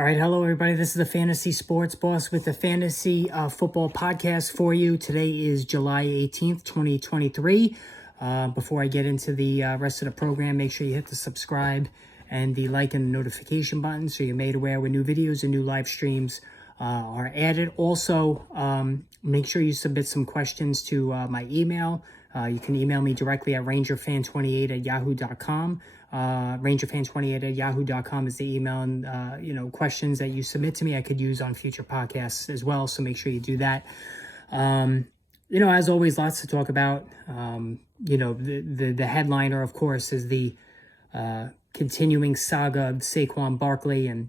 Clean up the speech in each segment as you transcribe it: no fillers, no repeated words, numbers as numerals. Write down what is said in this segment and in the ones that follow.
All right, hello everybody. This is the Fantasy Sports Boss with the Fantasy Football Podcast for you. Today is July 18th, 2023. Before I get into the rest of the program, make sure you hit the subscribe and the like and the notification button so you're made aware when new videos and new live streams are added. Also, make sure you submit some questions to my email. You can email me directly at rangerfan28@yahoo.com. rangerfan28@yahoo.com is the email, and questions that you submit to me I could use on future podcasts as well, so make sure you do that. As always, lots to talk about. The headliner, of course, is the continuing saga of Saquon Barkley and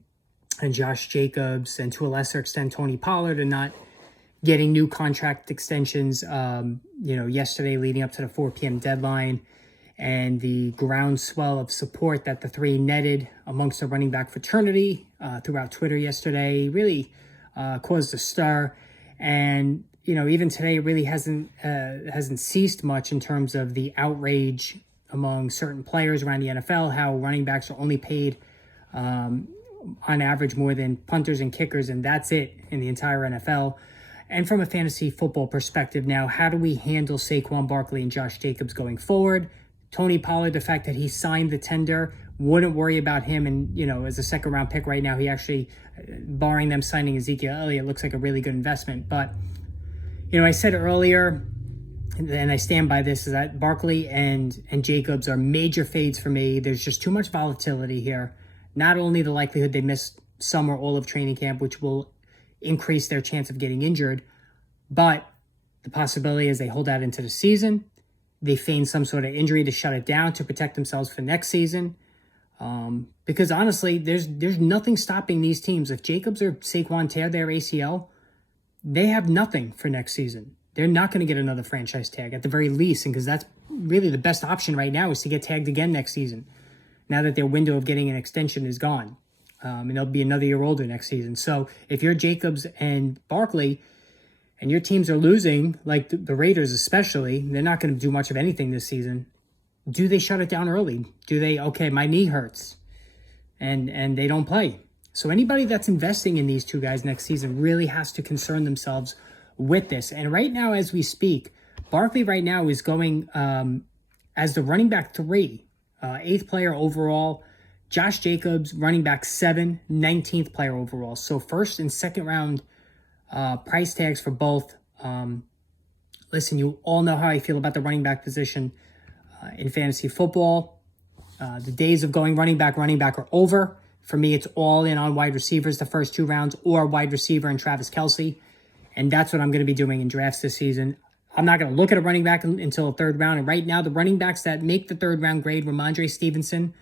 Josh Jacobs, and to a lesser extent Tony Pollard, and not getting new contract extensions yesterday leading up to the 4 p.m. deadline, and the groundswell of support that the three netted amongst the running back fraternity throughout Twitter yesterday really caused a stir. And, even today it really hasn't ceased much in terms of the outrage among certain players around the NFL, how running backs are only paid on average more than punters and kickers, and that's it in the entire NFL. And from a fantasy football perspective now, how do we handle Saquon Barkley and Josh Jacobs going forward? Tony Pollard, the fact that he signed the tender, wouldn't worry about him. And, as a second round pick right now, he actually, barring them signing Ezekiel Elliott, looks like a really good investment. But, I said earlier, and I stand by this, is that Barkley and Jacobs are major fades for me. There's just too much volatility here. Not only the likelihood they miss some or all of training camp, which will increase their chance of getting injured, but the possibility is they hold out into the season. They feign some sort of injury to shut it down to protect themselves for next season. Because honestly, there's nothing stopping these teams. If Jacobs or Saquon tear their ACL, they have nothing for next season. They're not going to get another franchise tag at the very least, and because that's really the best option right now is to get tagged again next season, now that their window of getting an extension is gone. And they'll be another year older next season. So if you're Jacobs and Barkley, and your teams are losing, like the Raiders especially, they're not going to do much of anything this season. Do they shut it down early? Do they, okay, my knee hurts, and they don't play? So anybody that's investing in these two guys next season really has to concern themselves with this. And right now, as we speak, Barkley right now is going as the running back 3, 8th player overall. Josh Jacobs, running back 7, 19th player overall. So first and second round price tags for both. Listen, you all know how I feel about the running back position in fantasy football. The days of going running back are over. For me, it's all in on wide receivers the first 2 rounds, or wide receiver and Travis Kelce. And that's what I'm going to be doing in drafts this season. I'm not going to look at a running back until the 3rd round. And right now, the running backs that make the 3rd round grade, Ramondre Stevenson,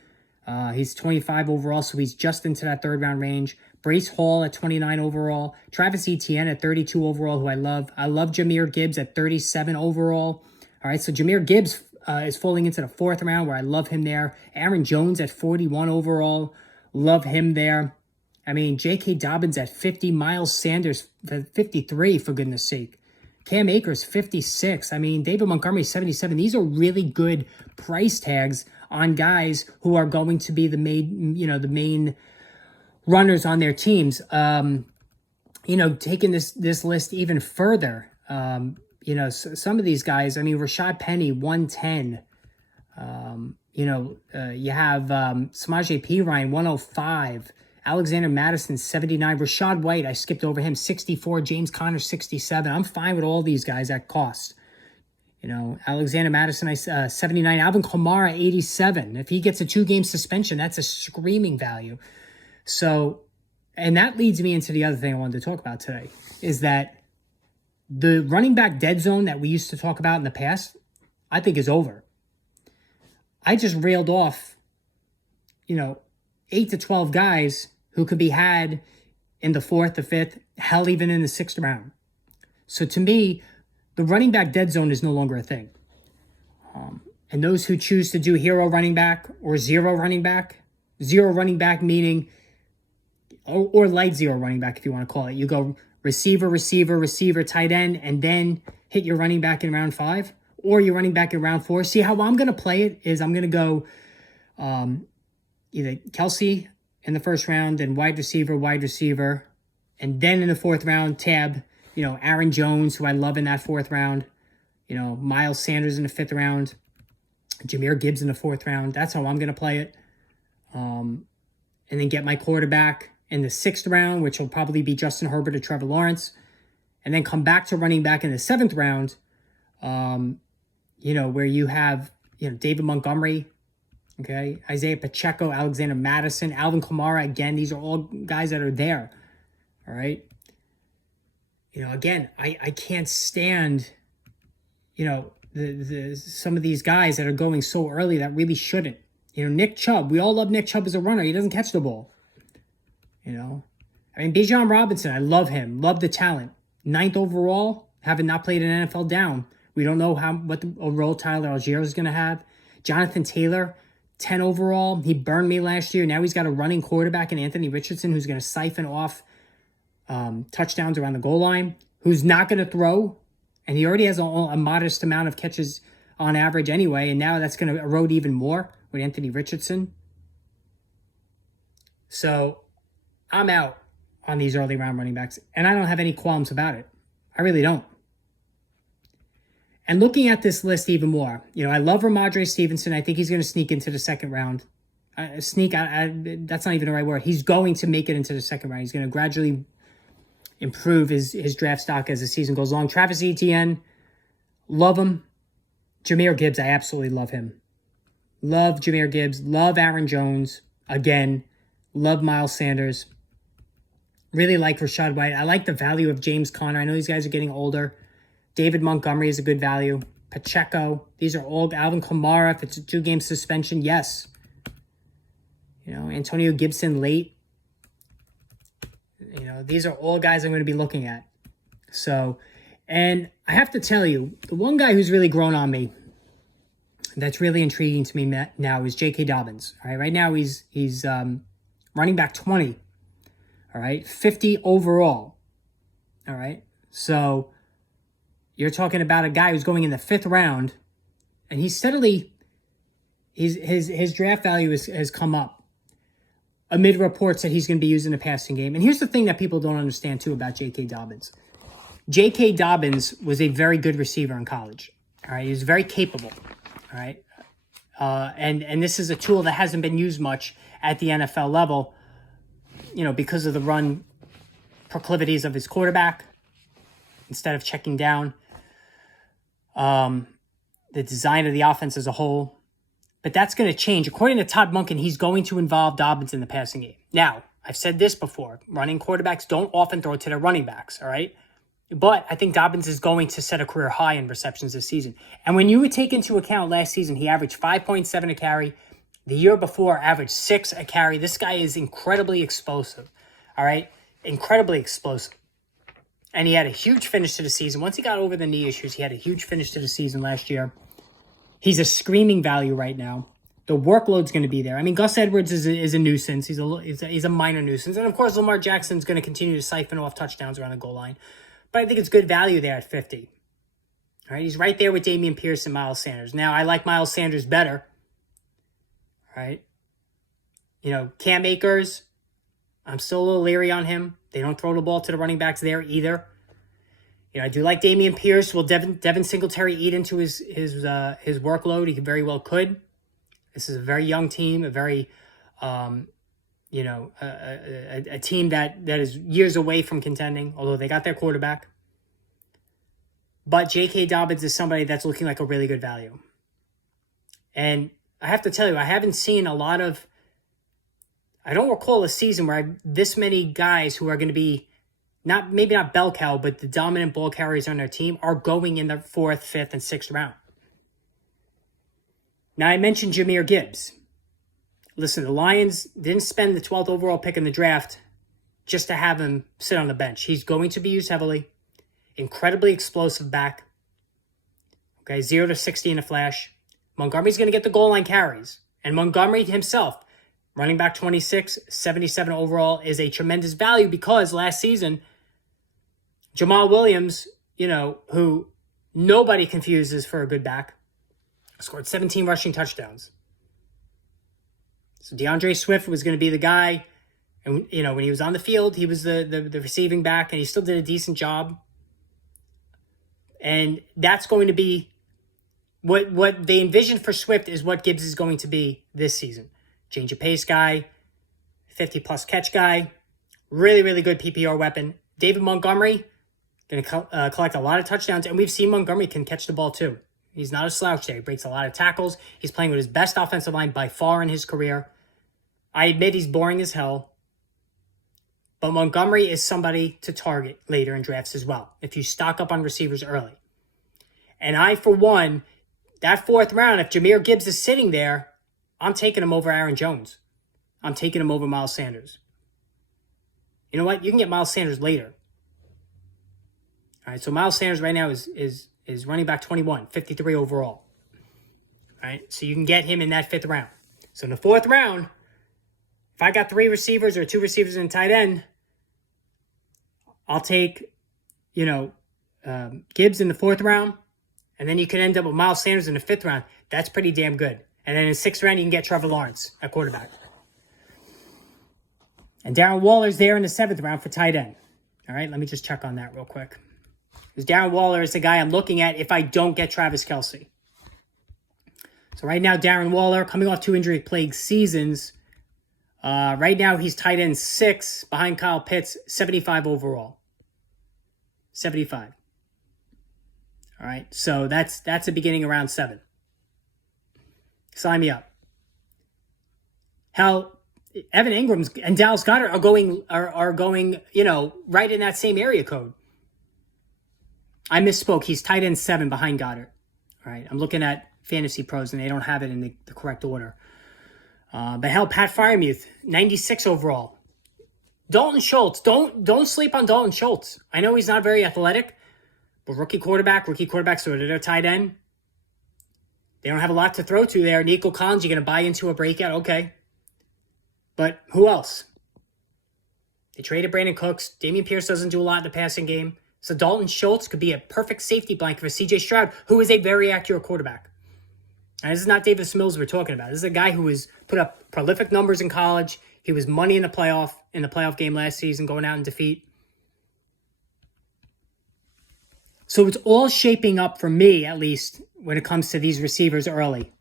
he's 25 overall, so he's just into that 3rd round range. Brace Hall at 29 overall. Travis Etienne at 32 overall, who I love. I love Jahmyr Gibbs at 37 overall. All right, so Jahmyr Gibbs is falling into the 4th round, where I love him there. Aaron Jones at 41 overall. Love him there. I mean, J.K. Dobbins at 50. Miles Sanders at 53, for goodness sake. Cam Akers, 56. I mean, David Montgomery, 77. These are really good price tags on guys who are going to be the main runners on their teams. Taking this list even further, some of these guys, I mean, Rashad Penny, 110. You have Samaje Perine, 105. Alexander Madison, 79. Rashad White, I skipped over him, 64. James Conner, 67. I'm fine with all these guys at cost. Alexander Madison, 79. Alvin Kamara, 87. If he gets a 2-game suspension, that's a screaming value. So, and that leads me into the other thing I wanted to talk about today, is that the running back dead zone that we used to talk about in the past, I think is over. I just railed off, 8 to 12 guys who could be had in the 4th, the 5th, hell, even in the 6th round. So to me, the running back dead zone is no longer a thing. And those who choose to do hero running back or zero running back meaning, or light zero running back if you want to call it. You go receiver, tight end, and then hit your running back in round 5, or your running back in round 4. See, how I'm going to play it is I'm going to go either Kelce, in the first round, then wide receiver. And then in the fourth round, tab, Aaron Jones, who I love in that fourth round. Miles Sanders in the fifth round. Jahmyr Gibbs in the fourth round. That's how I'm going to play it. And then get my quarterback in the sixth round, which will probably be Justin Herbert or Trevor Lawrence. And then come back to running back in the seventh round, where you have, David Montgomery, okay, Isaiah Pacheco, Alexander Madison, Alvin Kamara. Again, these are all guys that are there. All right. Again, I can't stand, some of these guys that are going so early that really shouldn't. Nick Chubb, we all love Nick Chubb as a runner. He doesn't catch the ball. Bijan Robinson, I love him. Love the talent. 9th overall, having not played an NFL down. We don't know what role Tyler Algier is going to have. Jonathan Taylor, 10 overall. He burned me last year. Now he's got a running quarterback in Anthony Richardson who's going to siphon off touchdowns around the goal line, who's not going to throw. And he already has a modest amount of catches on average anyway. And now that's going to erode even more with Anthony Richardson. So I'm out on these early round running backs. And I don't have any qualms about it. I really don't. And looking at this list even more, I love Ramondre Stevenson. I think he's going to sneak into the second round. That's not even the right word. He's going to make it into the second round. He's going to gradually improve his draft stock as the season goes along. Travis Etienne, love him. Jahmyr Gibbs, I absolutely love him. Love Jahmyr Gibbs. Love Aaron Jones. Again, love Miles Sanders. Really like Rachaad White. I like the value of James Conner. I know these guys are getting older. David Montgomery is a good value. Pacheco. These are all Alvin Kamara. If it's a 2-game suspension, yes. Antonio Gibson late. These are all guys I'm going to be looking at. So, and I have to tell you, the one guy who's really grown on me, that's really intriguing to me now is J.K. Dobbins. All right, right now he's running back 20. All right, 50 overall. All right, so you're talking about a guy who's going in the 5th round, and he's steadily, his draft value has come up amid reports that he's going to be used in the passing game. And here's the thing that people don't understand, too, about J.K. Dobbins. J.K. Dobbins was a very good receiver in college. All right, he was very capable. All right, and this is a tool that hasn't been used much at the NFL level, because of the run proclivities of his quarterback instead of checking down. The design of the offense as a whole. But that's going to change. According to Todd Monken, he's going to involve Dobbins in the passing game. Now, I've said this before. Running quarterbacks don't often throw to their running backs, all right? But I think Dobbins is going to set a career high in receptions this season. And when you would take into account last season, he averaged 5.7 a carry. The year before, averaged 6 a carry. This guy is incredibly explosive, all right? Incredibly explosive. And he had a huge finish to the season. Once he got over the knee issues, he had a huge finish to the season last year. He's a screaming value right now. The workload's going to be there. Gus Edwards is a nuisance. He's a minor nuisance. And, of course, Lamar Jackson's going to continue to siphon off touchdowns around the goal line. But I think it's good value there at 50. All right, he's right there with Dameon Pierce and Miles Sanders. Now, I like Miles Sanders better. All right. Cam Akers, I'm still a little leery on him. They don't throw the ball to the running backs there either. I do like Dameon Pierce. Will Devin Singletary eat into his workload? He very well could. This is a very young team, a very, a team that is years away from contending, although they got their quarterback. But J.K. Dobbins is somebody that's looking like a really good value. And I have to tell you, I haven't seen I don't recall a season where this many guys who are going to be maybe not bell cow, but the dominant ball carriers on their team are going in the 4th, 5th, and 6th round. Now, I mentioned Jahmyr Gibbs. Listen, the Lions didn't spend the 12th overall pick in the draft just to have him sit on the bench. He's going to be used heavily. Incredibly explosive back. Okay, 0 to 60 in a flash. Montgomery's going to get the goal line carries. And Montgomery himself, running back 26, 77 overall, is a tremendous value because last season, Jamal Williams, who nobody confuses for a good back, scored 17 rushing touchdowns. So DeAndre Swift was going to be the guy And, when he was on the field, he was the receiving back, and he still did a decent job. And that's going to be what they envisioned for Swift is what Gibbs is going to be this season. Change of pace guy, 50-plus catch guy, really, really good PPR weapon. David Montgomery, going to collect a lot of touchdowns, and we've seen Montgomery can catch the ball too. He's not a slouch there. He breaks a lot of tackles. He's playing with his best offensive line by far in his career. I admit he's boring as hell, but Montgomery is somebody to target later in drafts as well, if you stock up on receivers early. And I, for one, that 4th round, if Jahmyr Gibbs is sitting there, I'm taking him over Aaron Jones. I'm taking him over Miles Sanders. You know what? You can get Miles Sanders later. All right, so Miles Sanders right now is running back 21, 53 overall. All right, so you can get him in that 5th round. So in the 4th round, if I got 3 receivers or 2 receivers and a tight end, I'll take, Gibbs in the 4th round, and then you can end up with Miles Sanders in the 5th round. That's pretty damn good. And then in the 6th round, you can get Trevor Lawrence at quarterback. And Darren Waller's there in the 7th round for tight end. All right, let me just check on that real quick. Because Darren Waller is the guy I'm looking at if I don't get Travis Kelce. So right now, Darren Waller, coming off 2 injury-plagued seasons, right now he's tight end 6 behind Kyle Pitts, 75 overall. 75. All right, so that's a beginning of round 7. Sign me up. Hell, Evan Ingram's and Dallas Goedert are going, right in that same area code. I misspoke. He's tight end 7 behind Goedert. All right, I'm looking at Fantasy Pros, and they don't have it in the correct order. But hell, Pat Freiermuth, 96 overall. Dalton Schultz, don't sleep on Dalton Schultz. I know he's not very athletic, but rookie quarterback, so they're their tight end. They don't have a lot to throw to there. Nico Collins, you're going to buy into a breakout? Okay. But who else? They traded Brandon Cooks. Dameon Pierce doesn't do a lot in the passing game. So Dalton Schultz could be a perfect safety blanket for C.J. Stroud, who is a very accurate quarterback. And this is not Davis Mills we're talking about. This is a guy who has put up prolific numbers in college. He was money in the playoff game last season, going out in defeat. So it's all shaping up for me, at least, when it comes to these receivers early.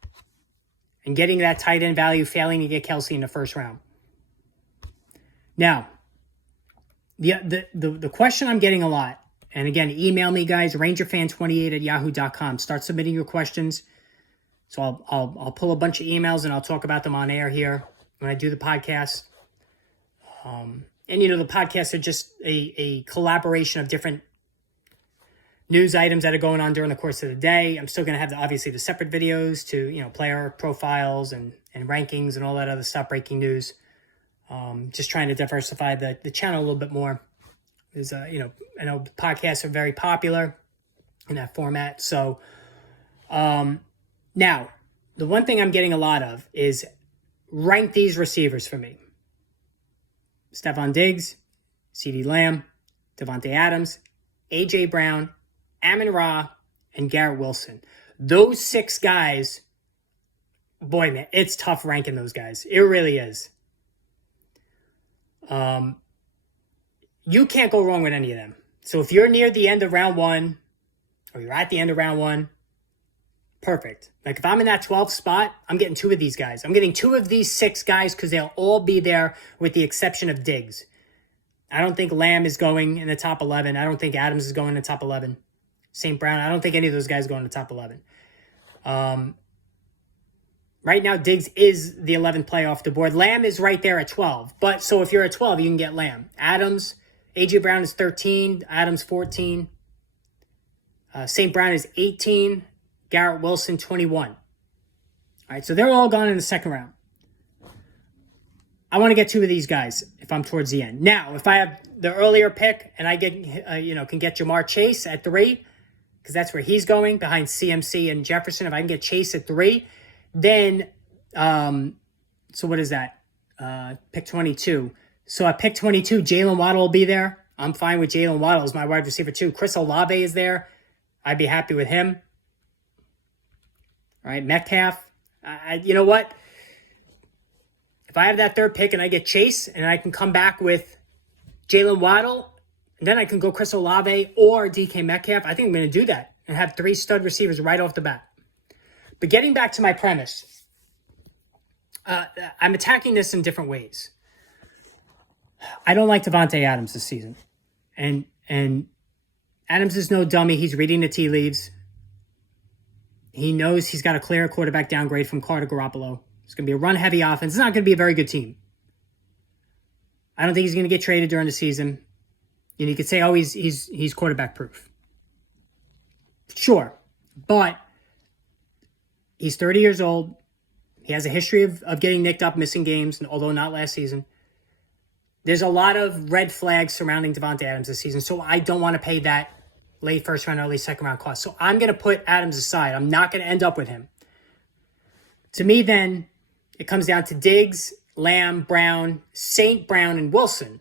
And getting that tight end value, failing to get Kelce in the 1st round. Now, the question I'm getting a lot, and again, email me, guys, rangerfan28@yahoo.com. Start submitting your questions. So I'll pull a bunch of emails and I'll talk about them on air here when I do the podcast. And, the podcasts are just a collaboration of different news items that are going on during the course of the day. I'm still going to have, obviously, the separate videos to, player profiles and rankings and all that other stuff, breaking news. Just trying to diversify the channel a little bit more. Is I know podcasts are very popular in that format. So now, the one thing I'm getting a lot of is rank these receivers for me. Stephon Diggs, CeeDee Lamb, Devontae Adams, A.J. Brown, Amon-Ra, and Garrett Wilson. Those 6 guys, boy, man, it's tough ranking those guys. It really is. You can't go wrong with any of them. So if you're near the end of round 1, or you're at the end of round 1, perfect. Like if I'm in that 12th spot, I'm getting 2 of these guys. I'm getting 2 of these 6 guys because they'll all be there with the exception of Diggs. I don't think Lamb is going in the top 11. I don't think Adams is going in the top 11. St. Brown, I don't think any of those guys go in the top 11. Right now, Diggs is the 11th player off the board. Lamb is right there at 12. But so if you're at 12, you can get Lamb. Adams, A.J. Brown is 13. Adams, 14. St. Brown is 18. Garrett Wilson, 21. All right, so they're all gone in the 2nd round. I want to get 2 of these guys if I'm towards the end. Now, if I have the earlier pick and I get, can get Ja'Marr Chase at 3, because that's where he's going behind CMC and Jefferson. If I can get Chase at 3, then, so what is that? Pick 22. So at pick 22, Jalen Waddle will be there. I'm fine with Jalen Waddle as my wide receiver too. Chris Olave is there. I'd be happy with him. All right, Metcalf. You know what? if I have that third pick and I get Chase and I can come back with Jalen Waddle, and then I can go Chris Olave or DK Metcalf, I think I'm going to do that and have 3 stud receivers right off the bat. But getting back to my premise, I'm attacking this in different ways. I don't like Davante Adams this season. And Adams is no dummy. He's reading the tea leaves. He knows he's got a clear quarterback downgrade from Carter Garoppolo. It's going to be a run-heavy offense. It's not going to be a very good team. I don't think he's going to get traded during the season. And you could say, oh, he's quarterback-proof. Sure. But he's 30 years old. He has a history of getting nicked up, missing games, although not last season. There's a lot of red flags surrounding Davante Adams this season, so I don't want to pay that late first round, early second round cost. So I'm going to put Adams aside. I'm not going to end up with him. To me, then, it comes down to Diggs, Lamb, Brown, St. Brown, and Wilson.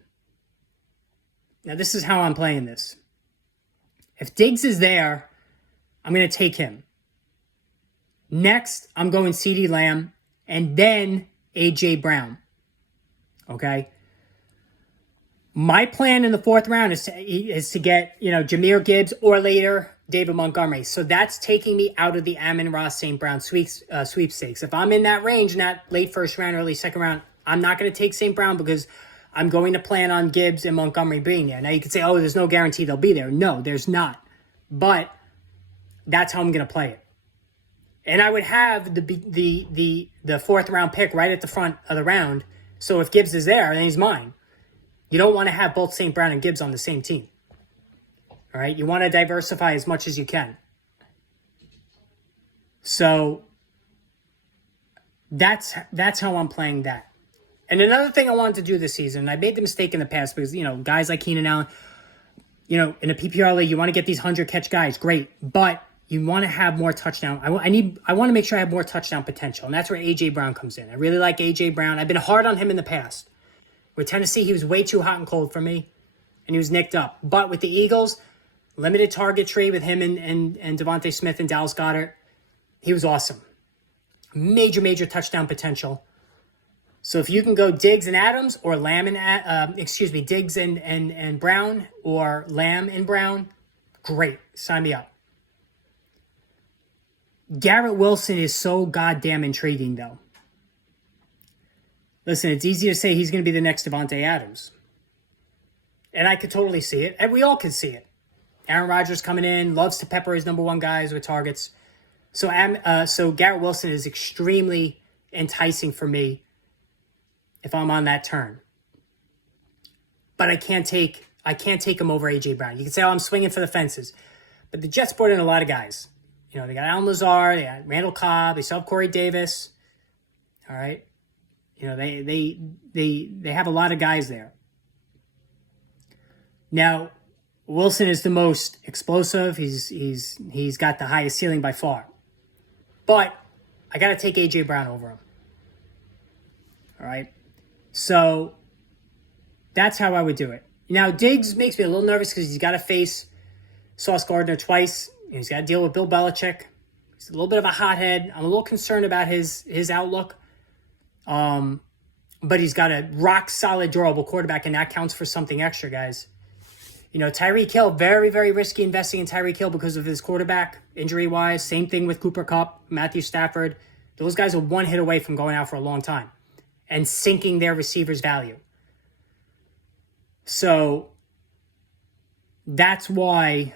Now, this is how I'm playing this. If Diggs is there, I'm going to take him. Next, I'm going CeeDee Lamb, and then A.J. Brown. Okay? My plan in the 4th round is to get, Jahmyr Gibbs or later David Montgomery. So that's taking me out of the Amon-Ra St. Brown sweepstakes. If I'm in that range, in that late first round, early second round, I'm not going to take St. Brown because I'm going to plan on Gibbs and Montgomery being there. Now you could say, oh, there's no guarantee they'll be there. No, there's not. But that's how I'm going to play it. And I would have the 4th round pick right at the front of the round. So if Gibbs is there, then he's mine. You don't want to have both St. Brown and Gibbs on the same team. All right? You want to diversify as much as you can. So that's how I'm playing that. And another thing I wanted to do this season, I made the mistake in the past because, guys like Keenan Allen, in a PPR league, you want to get these 100-catch guys. Great. But you want to have more touchdown. I want to make sure I have more touchdown potential. And that's where A.J. Brown comes in. I really like A.J. Brown. I've been hard on him in the past. With Tennessee, he was way too hot and cold for me, and he was nicked up. But with the Eagles, limited target tree with him and Devontae Smith and Dallas Goedert, he was awesome. Major touchdown potential. So if you can go Diggs and Adams or Diggs and Brown or Lamb and Brown, great. Sign me up. Garrett Wilson is so goddamn intriguing, though. Listen, it's easy to say he's going to be the next Davante Adams. And I could totally see it. And we all could see it. Aaron Rodgers coming in, loves to pepper his number one guys with targets. So Garrett Wilson is extremely enticing for me if I'm on that turn. But I can't take him over A.J. Brown. You can say, oh, I'm swinging for the fences. But the Jets brought in a lot of guys. They got Alan Lazard, they got Randall Cobb, they still have Corey Davis. All right. They have a lot of guys there. Now, Wilson is the most explosive. He's got the highest ceiling by far. But I got to take A.J. Brown over him. All right? So that's how I would do it. Now, Diggs makes me a little nervous because he's got to face Sauce Gardner twice. And he's got to deal with Bill Belichick. He's a little bit of a hothead. I'm a little concerned about his outlook. But he's got a rock-solid, durable quarterback, and that counts for something extra, guys. Tyreek Hill, very, very risky investing in Tyreek Hill because of his quarterback, injury-wise. Same thing with Cooper Kupp, Matthew Stafford. Those guys are one hit away from going out for a long time and sinking their receivers' value. So that's why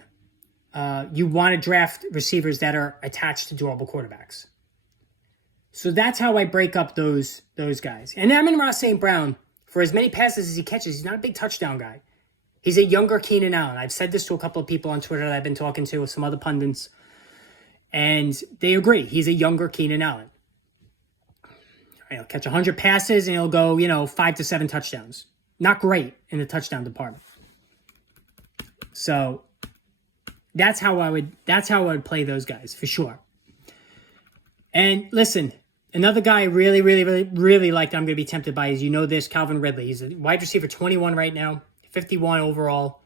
you want to draft receivers that are attached to durable quarterbacks. So that's how I break up those guys. And Amon-Ra St. Brown, for as many passes as he catches, he's not a big touchdown guy. He's a younger Keenan Allen. I've said this to a couple of people on Twitter that I've been talking to with some other pundits, and they agree. He's a younger Keenan Allen. He'll catch 100 passes, and he'll go, 5 to 7 touchdowns. Not great in the touchdown department. So that's how I would play those guys, for sure. And listen, another guy I really, really, really, really like that I'm going to be tempted by is, Calvin Ridley. He's a wide receiver 21 right now, 51 overall.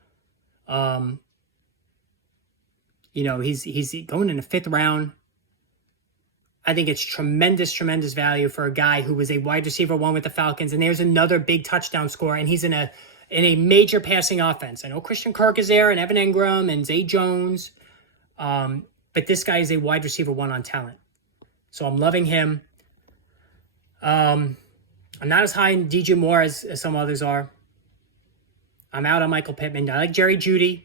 He's going in the 5th round. I think it's tremendous, tremendous value for a guy who was a wide receiver one with the Falcons, and there's another big touchdown scorer, and he's in a major passing offense. I know Christian Kirk is there, and Evan Engram, and Zay Jones, but this guy is a wide receiver one on talent. So I'm loving him. I'm not as high in DJ Moore as some others are. I'm out on Michael Pittman. I like Jerry Jeudy.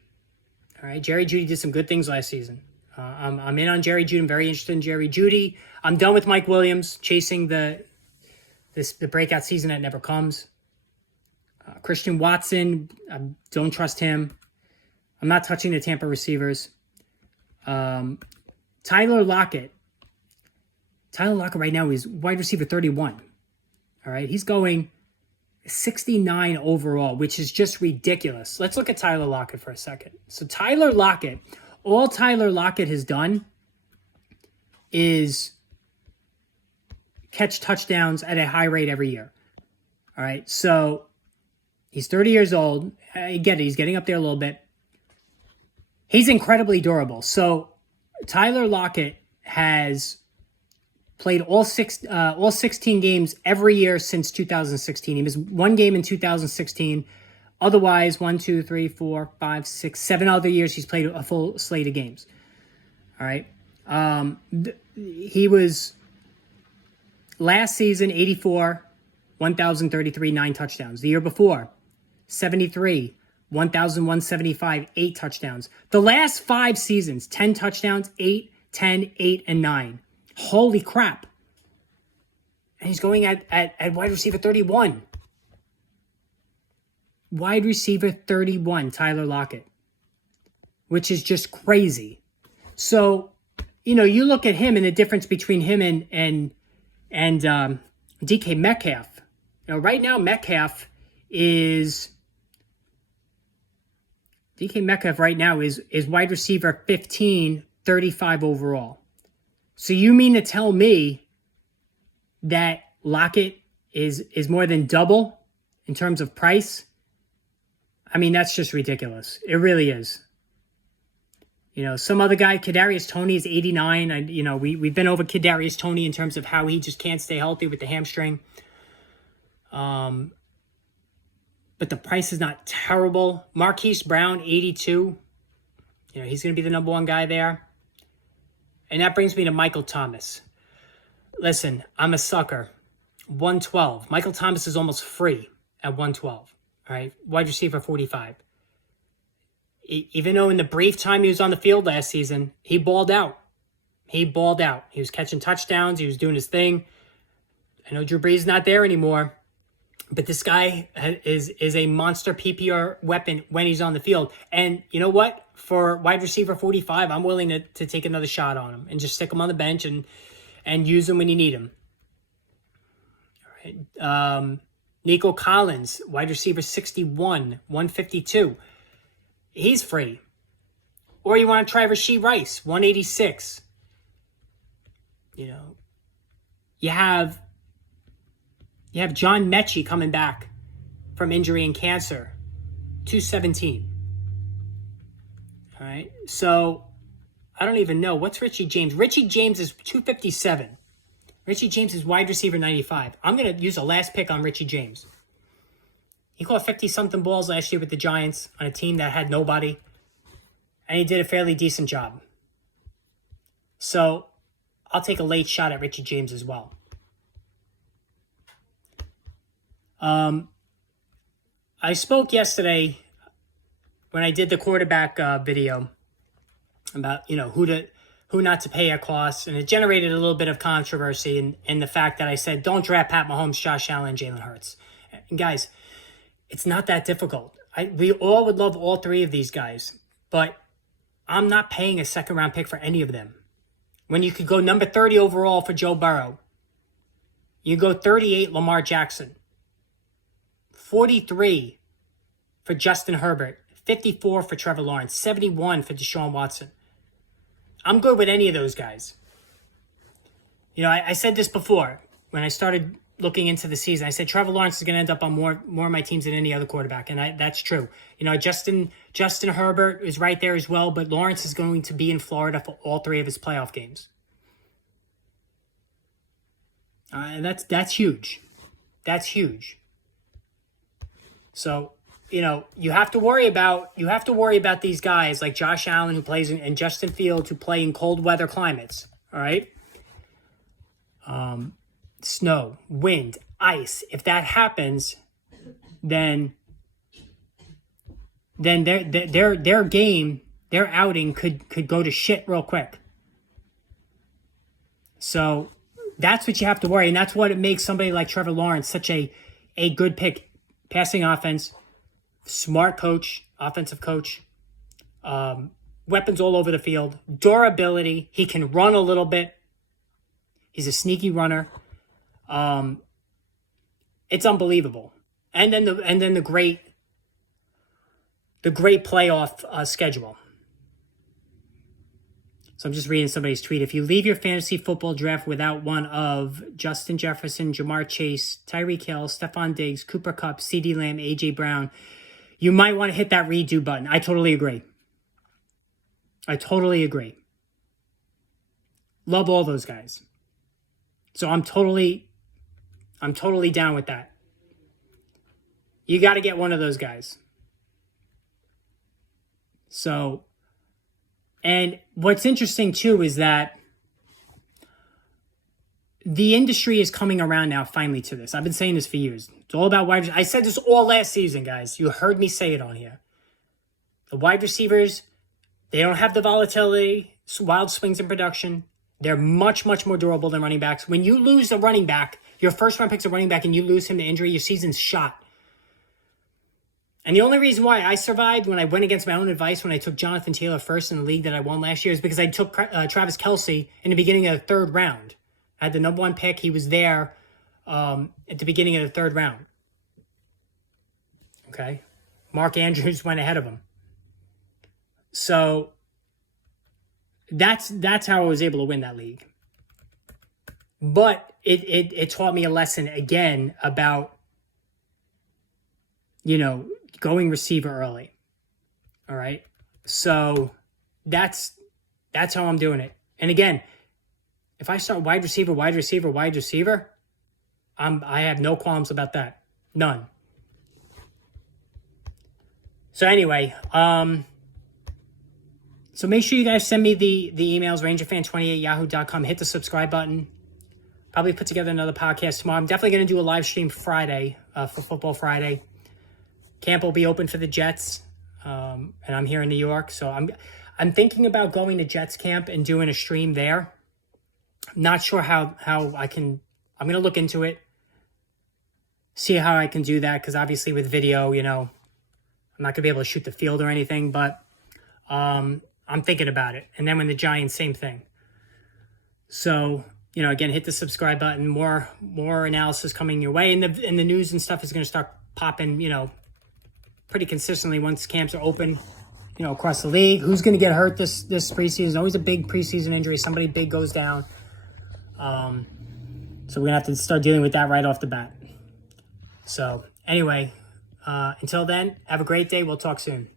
All right, Jerry Jeudy did some good things last season. I'm in on Jerry Jeudy. I'm very interested in Jerry Jeudy. I'm done with Mike Williams chasing the breakout season that never comes. Christian Watson, I don't trust him. I'm not touching the Tampa receivers. Tyler Lockett. Tyler Lockett right now is wide receiver 31. All right, he's going 69 overall, which is just ridiculous. Let's look at Tyler Lockett for a second. So Tyler Lockett, all Tyler Lockett has done is catch touchdowns at a high rate every year. All right, so he's 30 years old. I get it. He's getting up there a little bit. He's incredibly durable. So Tyler Lockett has played all 16 games every year since 2016. He missed one game in 2016. Otherwise, 1, 2, 3, 4, 5, 6, 7 other years he's played a full slate of games. All right. He was last season 84, 1,033, 9 touchdowns. The year before, 73, 1,175, 8 touchdowns. The last 5 seasons, 10 touchdowns, 8, 10, 8, and 9. Holy crap. And he's going at wide receiver 31. Wide receiver 31, Tyler Lockett, which is just crazy. So, you look at him and the difference between him and DK Metcalf. Right now Metcalf is wide receiver 15, 35 overall. So you mean to tell me that Lockett is more than double in terms of price? I mean, that's just ridiculous. It really is. Some other guy, Kadarius Toney, is 89. We've been over Kadarius Toney in terms of how he just can't stay healthy with the hamstring. But the price is not terrible. Marquise Brown, 82. He's going to be the number one guy there. And that brings me to Michael Thomas. Listen, I'm a sucker. 112. Michael Thomas is almost free at 112. All right, wide receiver 45. Even though in the brief time he was on the field last season, he balled out. He was catching touchdowns. He was doing his thing. I know Drew Brees is not there anymore, but this guy is a monster PPR weapon when he's on the field. And you know what? For wide receiver 45, I'm willing to take another shot on him and just stick him on the bench and use him when you need him. All right. Nico Collins, wide receiver 61, 152. He's free. Or you want to try Rashee Rice, 186. You have John Mechie coming back from injury and cancer, 217. All right, so I don't even know. What's Richie James? Richie James is 257. Richie James is wide receiver 95. I'm going to use a last pick on Richie James. He caught 50-something balls last year with the Giants on a team that had nobody, and he did a fairly decent job. So I'll take a late shot at Richie James as well. I spoke yesterday when I did the quarterback video about, who not to pay at costs, and it generated a little bit of controversy in the fact that I said, don't draft Pat Mahomes, Josh Allen, Jalen Hurts. And guys, it's not that difficult. We all would love all three of these guys, but I'm not paying a second-round pick for any of them. When you could go number 30 overall for Joe Burrow, you go 38 Lamar Jackson, 43 for Justin Herbert, 54 for Trevor Lawrence, 71 for Deshaun Watson. I'm good with any of those guys. I said this before when I started looking into the season. I said Trevor Lawrence is going to end up on more of my teams than any other quarterback, and that's true. Justin Herbert is right there as well, but Lawrence is going to be in Florida for all three of his playoff games. And that's huge. That's huge. So, you have to worry about these guys like Josh Allen who plays and Justin Fields who play in cold weather climates. All right. Snow, wind, ice. If that happens, then their game, their outing could go to shit real quick. So that's what you have to worry, and that's what it makes somebody like Trevor Lawrence such a good pick. Passing offense, smart coach, offensive coach, weapons all over the field, durability. He can run a little bit. He's a sneaky runner. It's unbelievable. And then the great playoff schedule. So I'm just reading somebody's tweet. If you leave your fantasy football draft without one of Justin Jefferson, Ja'Marr Chase, Tyreek Hill, Stephon Diggs, Cooper Kupp, CeeDee Lamb, AJ Brown, you might want to hit that redo button. I totally agree. Love all those guys. So I'm totally down with that. You got to get one of those guys. So, and what's interesting too is that the industry is coming around now finally to this. I've been saying this for years. It's all about wide receivers. I said this all last season, guys. You heard me say it on here. The wide receivers, they don't have the volatility, wild swings in production. They're much, much more durable than running backs. When you lose a running back, your first round pick's a running back, and you lose him to injury, your season's shot. And the only reason why I survived when I went against my own advice when I took Jonathan Taylor first in the league that I won last year is because I took Travis Kelce in the beginning of the third round. I had the number one pick. He was there at the beginning of the third round. Okay? Mark Andrews went ahead of him. So that's how I was able to win that league. But it taught me a lesson again about, going receiver early. All right. So that's how I'm doing it. And again, if I start wide receiver, I have no qualms about that. None. So anyway, so make sure you guys send me the emails, rangerfan28yahoo.com. Hit the subscribe button. Probably put together another podcast tomorrow. I'm definitely going to do a live stream Friday for Football Friday. Camp will be open for the Jets, and I'm here in New York, so I'm thinking about going to Jets camp and doing a stream there. Not sure how I can. I'm going to look into it, see how I can do that, because obviously with video, I'm not going to be able to shoot the field or anything, but I'm thinking about it. And then when the Giants, same thing. So, again, hit the subscribe button. More analysis coming your way, and the news and stuff is going to start popping, pretty consistently once camps are open, across the league. Who's going to get hurt this preseason? Always a big preseason injury. Somebody big goes down. So we're going to have to start dealing with that right off the bat. So anyway, until then, have a great day. We'll talk soon.